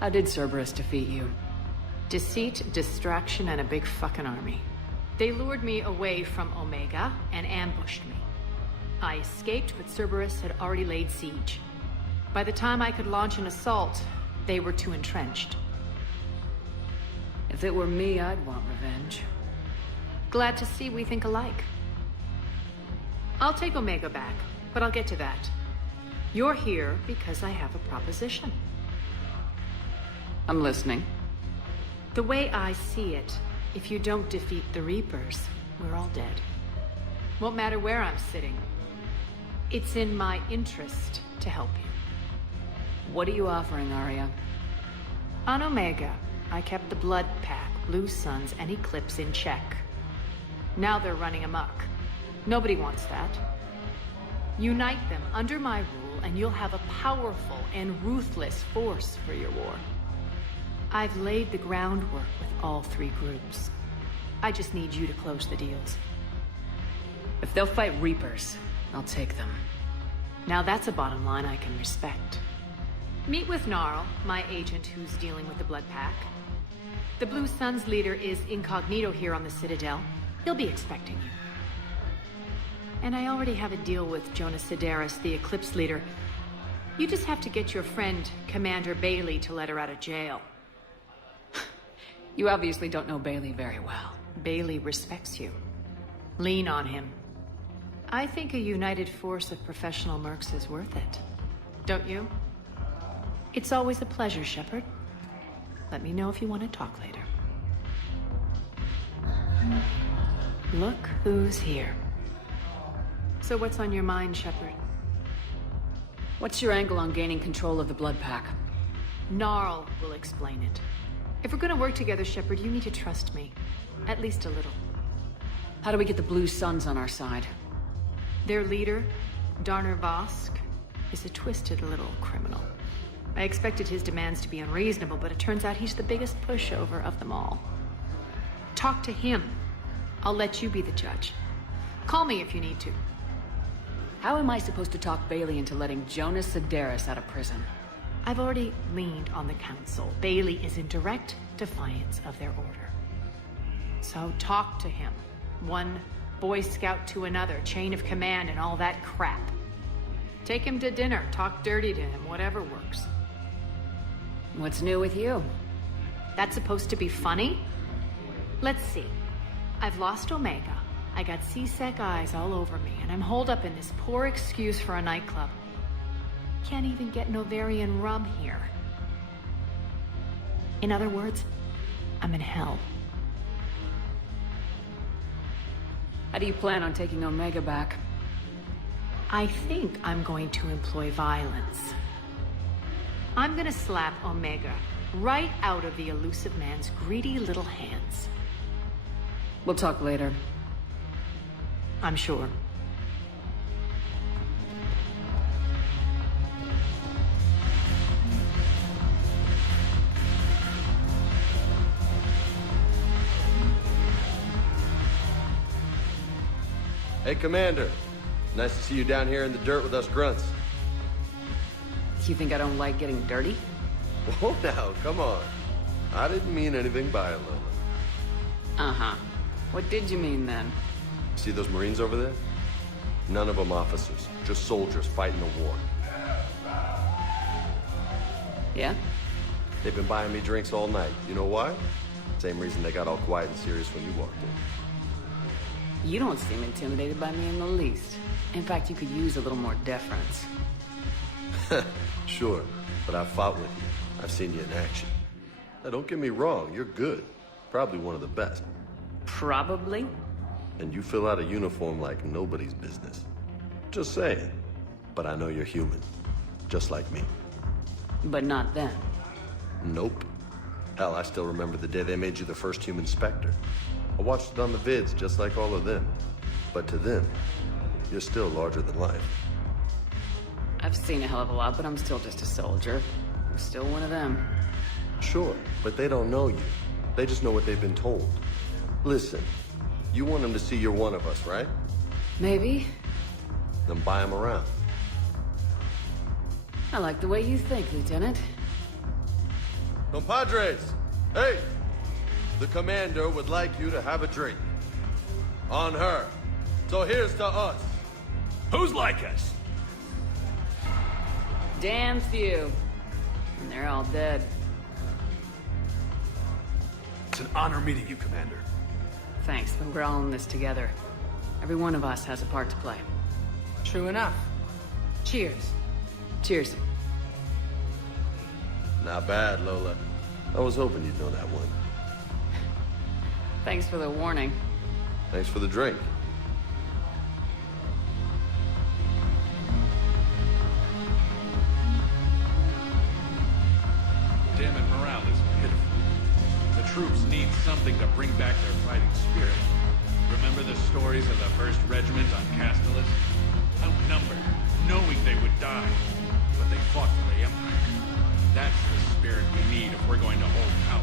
How did Cerberus defeat you? Deceit, distraction, and a big fucking army. They lured me away from Omega and ambushed me. I escaped, but Cerberus had already laid siege. By the time I could launch an assault, they were too entrenched. If it were me, I'd want revenge. Glad to see we think alike. I'll take Omega back, but I'll get to that. You're here because I have a proposition. I'm listening. The way I see it, if you don't defeat the Reapers, we're all dead. Won't matter where I'm sitting. It's in my interest to help you. What are you offering, Arya? On Omega, I kept the Blood Pack, Blue Suns, and Eclipse in check. Now they're running amok. Nobody wants that. Unite them under my rule, and you'll have a powerful and ruthless force for your war. I've laid the groundwork with all three groups. I just need you to close the deals. If they'll fight Reapers, I'll take them. Now that's a bottom line I can respect. Meet with Gnarl, my agent who's dealing with the Blood Pack. The Blue Suns leader is incognito here on the Citadel. He'll be expecting you. And I already have a deal with Jonas Sidaris, the Eclipse leader. You just have to get your friend, Commander Bailey, to let her out of jail. You obviously don't know Bailey very well. Bailey respects you. Lean on him. I think a united force of professional mercs is worth it. Don't you? It's always a pleasure, Shepard. Let me know if you want to talk later. Look who's here. So what's on your mind, Shepard? What's your angle on gaining control of the Blood Pack? Gnarl will explain it. If we're gonna work together, Shepard, you need to trust me. At least a little. How do we get the Blue Suns on our side? Their leader, Darner Vosk, is a twisted little criminal. I expected his demands to be unreasonable, but it turns out he's the biggest pushover of them all. Talk to him. I'll let you be the judge. Call me if you need to. How am I supposed to talk Bailey into letting Jonas Sidaris out of prison? I've already leaned on the council. Bailey is in direct defiance of their order. So talk to him. One Boy Scout to another, chain of command and all that crap. Take him to dinner, talk dirty to him, whatever works. What's new with you? That's supposed to be funny? Let's see. I've lost Omega. I got C-Sec eyes all over me, and I'm holed up in this poor excuse for a nightclub. Can't even get Novarian rum here. In other words, I'm in hell. How do you plan on taking Omega back? I think I'm going to employ violence. I'm gonna slap Omega right out of the elusive man's greedy little hands. We'll talk later. I'm sure. Hey, Commander. Nice to see you down here in the dirt with us grunts. You think I don't like getting dirty? Whoa, now, come on. I didn't mean anything by it, Lola. Uh-huh. What did you mean then? See those Marines over there? None of them officers, just soldiers fighting the war. Yeah? They've been buying me drinks all night. You know why? Same reason they got all quiet and serious when you walked in. You don't seem intimidated by me in the least. In fact, you could use a little more deference. Sure, but I've fought with you. I've seen you in action. Now, don't get me wrong, you're good. Probably one of the best. Probably? And you fill out a uniform like nobody's business. Just saying. But I know you're human. Just like me. But not then. Nope. Hell, I still remember the day they made you the first human Spectre. I watched it on the vids just like all of them. But to them, you're still larger than life. I've seen a hell of a lot, but I'm still just a soldier. I'm still one of them. Sure, but they don't know you. They just know what they've been told. Listen, you want them to see you're one of us, right? Maybe. Then buy them around. I like the way you think, Lieutenant. Compadres! Hey! The commander would like you to have a drink. On her. So here's to us. Who's like us? Damn few. And they're all dead. It's an honor meeting you, Commander. Thanks, but we're all in this together. Every one of us has a part to play. True enough. Cheers. Cheers. Not bad, Lola. I was hoping you'd know that one. Thanks for the warning. Thanks for the drink. Damn it, morale is pitiful. The troops need something to bring back their fighting spirit. Remember the stories of the 1st Regiment on Castellus? Outnumbered, knowing they would die, but they fought for the Empire. That's the spirit we need if we're going to hold power.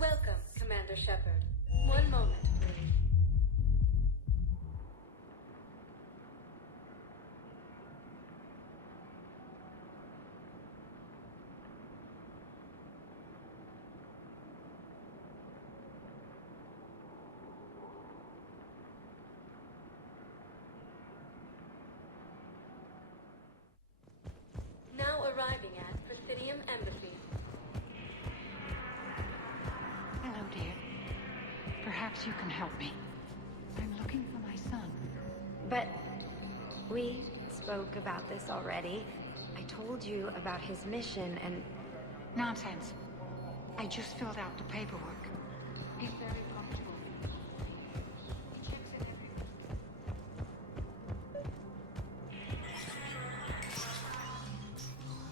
Welcome, Commander Shepard. One moment, please. Now arriving at Presidium Embassy. Hello, dear. Perhaps you can help me. I'm looking for my son. But we spoke about this already. I told you about his mission and... Nonsense. I just filled out the paperwork. He's very comfortable.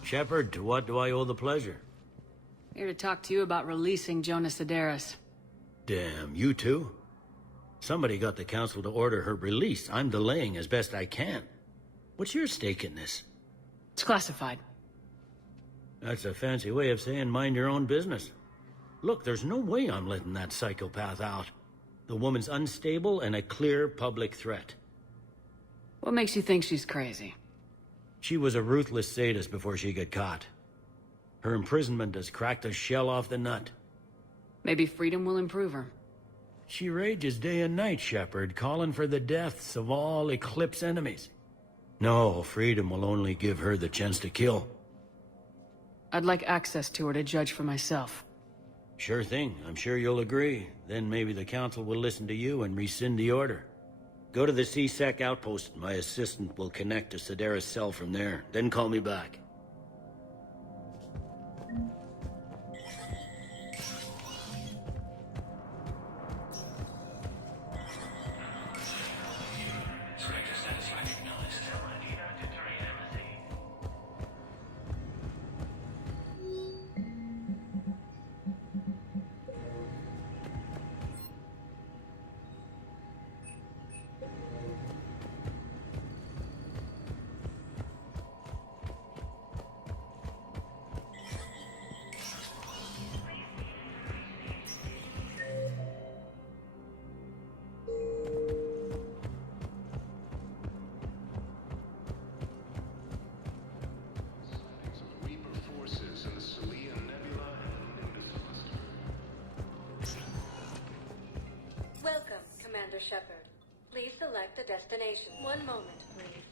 Shepard, to what do I owe the pleasure? Here to talk to you about releasing Jonas Sedaris. Damn, you too? Somebody got the council to order her release. I'm delaying as best I can. What's your stake in this? It's classified. That's a fancy way of saying mind your own business. Look, there's no way I'm letting that psychopath out. The woman's unstable and a clear public threat. What makes you think she's crazy? She was a ruthless sadist before she got caught. Her imprisonment has cracked the shell off the nut. Maybe freedom will improve her. She rages day and night, Shepard, calling for the deaths of all Eclipse enemies. No, freedom will only give her the chance to kill. I'd like access to her to judge for myself. Sure thing, I'm sure you'll agree. Then maybe the council will listen to you and rescind the order. Go to the C-Sec outpost. My assistant will connect to Sedaris' cell from there. Then call me back. destination. One moment, please.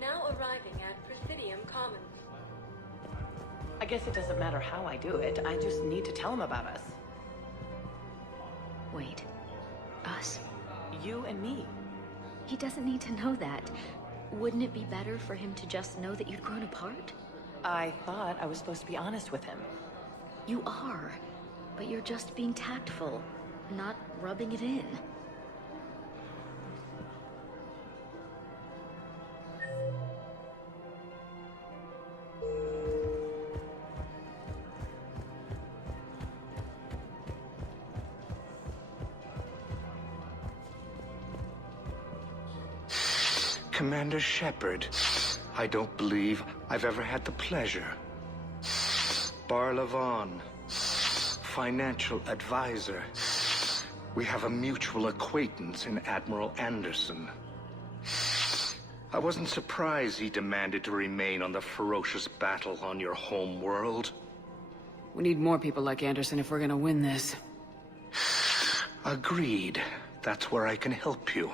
Now arriving at Presidium Commons. I guess it doesn't matter how I do it. I just need to tell him about us. Wait. Us? You and me. He doesn't need to know that. Wouldn't it be better for him to just know that you'd grown apart? I thought I was supposed to be honest with him. You are. But you're just being tactful, not rubbing it in. Commander Shepard, I don't believe I've ever had the pleasure. Barlavon, financial advisor. We have a mutual acquaintance in Admiral Anderson. I wasn't surprised he demanded to remain on the ferocious battle on your home world. We need more people like Anderson if we're gonna win this. Agreed. That's where I can help you.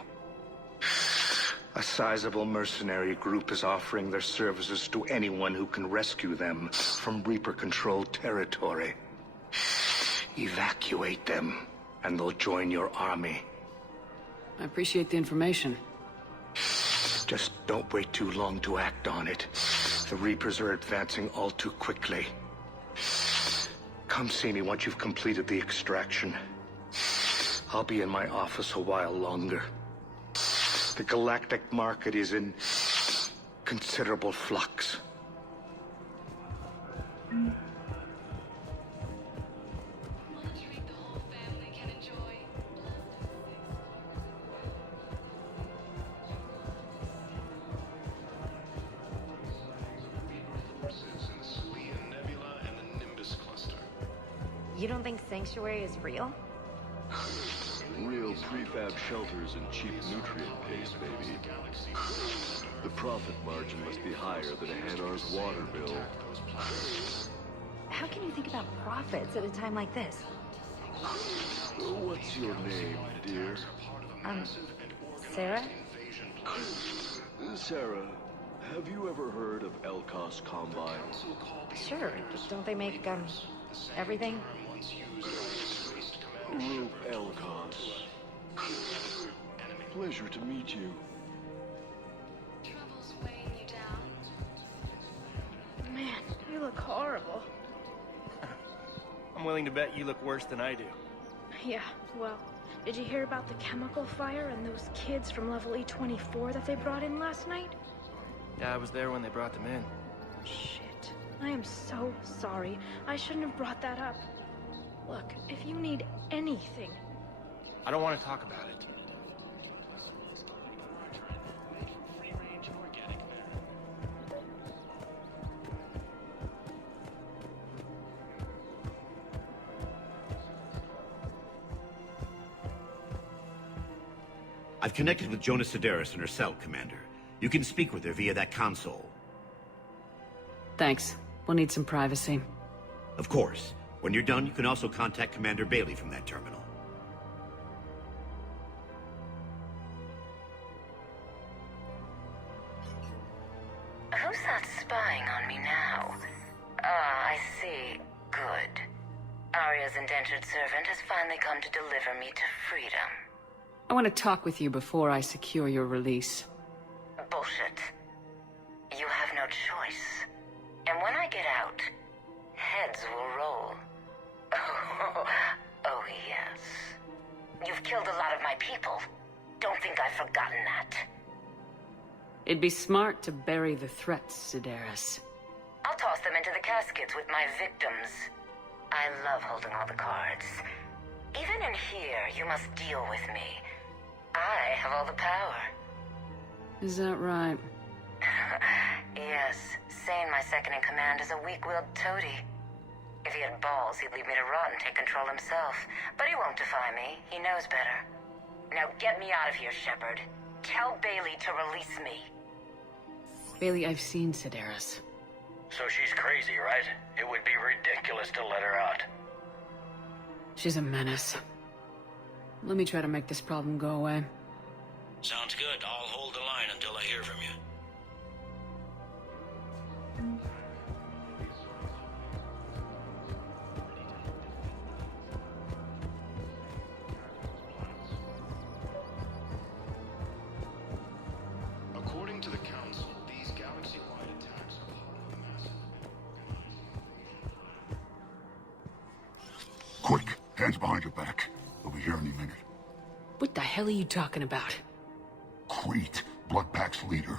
A sizable mercenary group is offering their services to anyone who can rescue them from Reaper-controlled territory. Evacuate them, and they'll join your army. I appreciate the information. Just don't wait too long to act on it. The Reapers are advancing all too quickly. Come see me once you've completed the extraction. I'll be in my office a while longer. The galactic market is in considerable flux. You don't think Sanctuary is real? Real prefab shelters and cheap nutrient paste, baby. The profit margin must be higher than a Hanar's water bill. How can you think about profits at a time like this? What's your name, dear? Sarah? Sarah, have you ever heard of Elkos Combine? Sure. Don't they make, everything? Roop Elkos. Pleasure to meet you. Trouble's weighing you down? Man, you look horrible. I'm willing to bet you look worse than I do. Yeah, well, did you hear about the chemical fire and those kids from level E24 that they brought in last night? Yeah, I was there when they brought them in. Shit. I am so sorry. I shouldn't have brought that up. Look, if you need anything... I don't want to talk about it. I've connected with Jonas Sedaris in her cell, Commander. You can speak with her via that console. Thanks. We'll need some privacy. Of course. When you're done, you can also contact Commander Bailey from that terminal. Who's that spying on me now? Ah, I see. Good. Arya's indentured servant has finally come to deliver me to freedom. I want to talk with you before I secure your release. Bullshit. You have no choice. And when I get out, heads will roll. Oh, yes. You've killed a lot of my people. Don't think I've forgotten that. It'd be smart to bury the threats, Sedaris. I'll toss them into the caskets with my victims. I love holding all the cards. Even in here, you must deal with me. I have all the power. Is that right? Yes. Sane, my second-in-command, is a weak-willed toady. If he had balls, he'd leave me to rot and take control himself. But he won't defy me. He knows better. Now get me out of here, Shepard. Tell Bailey to release me. Bailey, I've seen Sedaris. So she's crazy, right? It would be ridiculous to let her out. She's a menace. Let me try to make this problem go away. Sounds good. I'll hold the line until I hear from you. According to the Council, these galaxy-wide attacks are part of a massive... Quick! Hands behind your back. We'll be here any minute. What the hell are you talking about? Crete, Blood Pack's leader.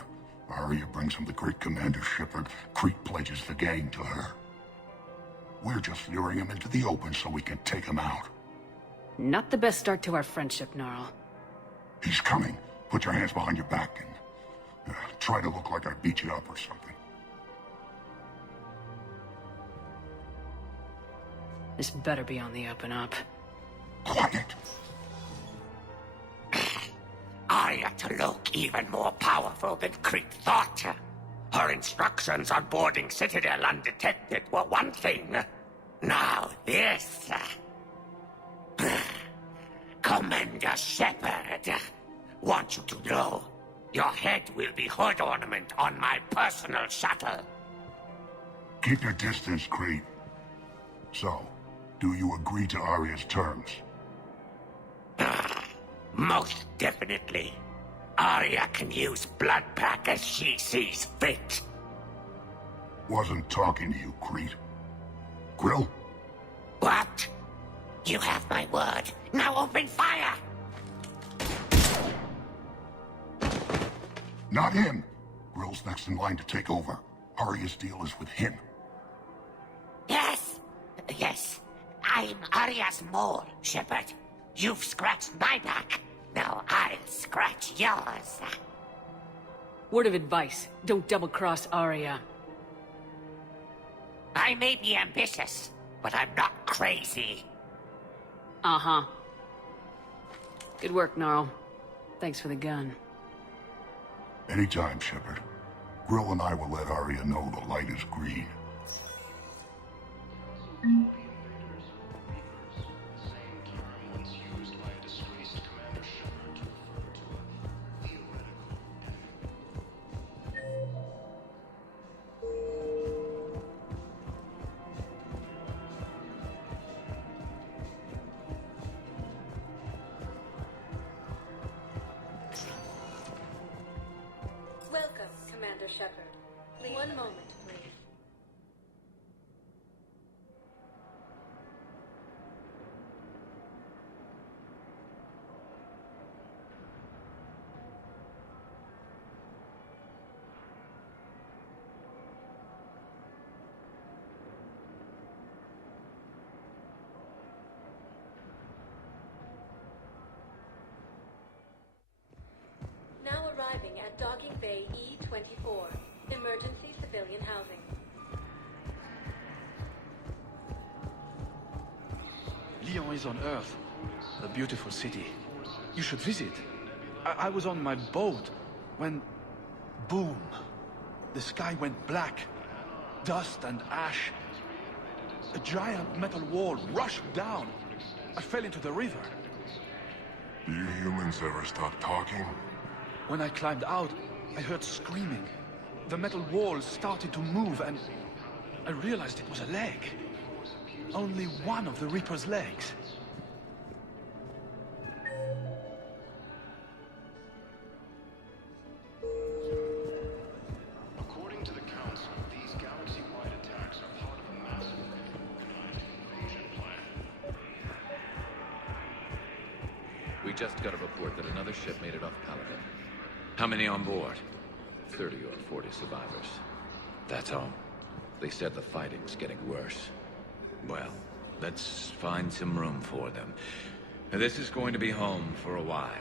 Arya brings him the great Commander Shepard. Crete pledges the gang to her. We're just luring him into the open so we can take him out. Not the best start to our friendship, Gnarl. He's coming. Put your hands behind your back and try to look like I beat you up or something. This better be on the up and up. Quiet! Arya to look even more powerful than Crete thought. Her instructions on boarding Citadel undetected were one thing. Now this. Commander Shepard, want you to know, your head will be hood ornament on my personal shuttle. Keep your distance, Crete. So, do you agree to Arya's terms? Most definitely. Arya can use Blood Pack as she sees fit. Wasn't talking to you, Crete. Grill? What? You have my word. Now open fire! Not him. Grill's next in line to take over. Arya's deal is with him. Yes. Yes. I'm Arya's mole, Shepard. You've scratched my back. Now I'll scratch yours. Word of advice. Don't double-cross Arya. I may be ambitious, but I'm not crazy. Uh-huh. Good work, Gnarl. Thanks for the gun. Anytime, Shepard. Grill and I will let Arya know the light is green. Welcome, Commander Shepard. One moment, please. Now arriving at Docking Bay E-24, emergency civilian housing. Lyon is on Earth, a beautiful city. You should visit. I was on my boat when... boom! The sky went black. Dust and ash. A giant metal wall rushed down. I fell into the river. Do you humans ever stop talking? When I climbed out, I heard screaming. The metal wall started to move and I realized it was a leg. Only one of the Reaper's legs. According to the Council, these galaxy-wide attacks are part of a massive organized invasion plan. We just got a report that another ship made it off Paladin. How many on board? 30 or 40 survivors. That's all. They said the fighting's getting worse. Well, let's find some room for them. This is going to be home for a while.